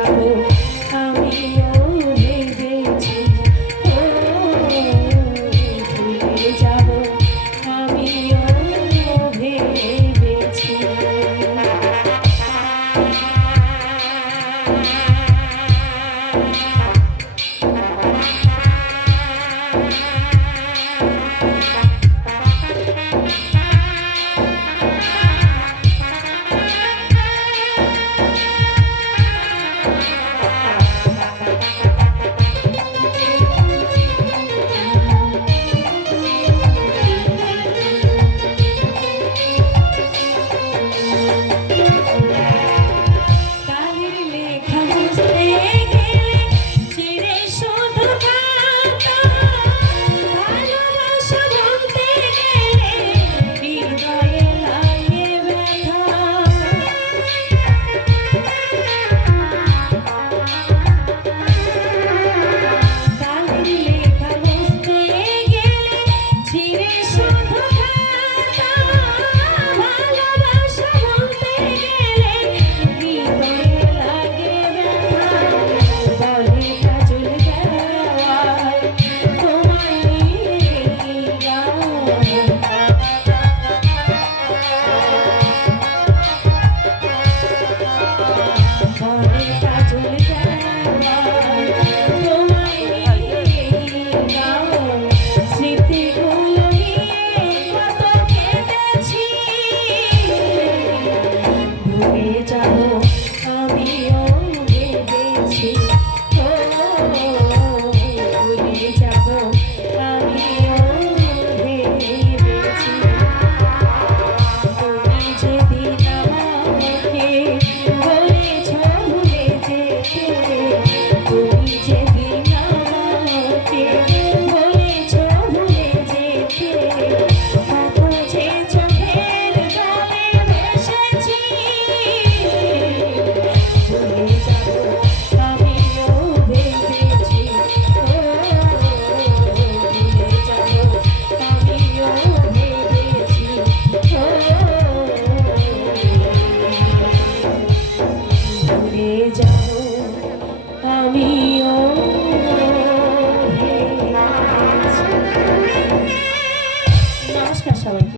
ভুলে ভুলে জানো আমিও নমস্কার সবাইকে।